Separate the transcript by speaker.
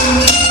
Speaker 1: Música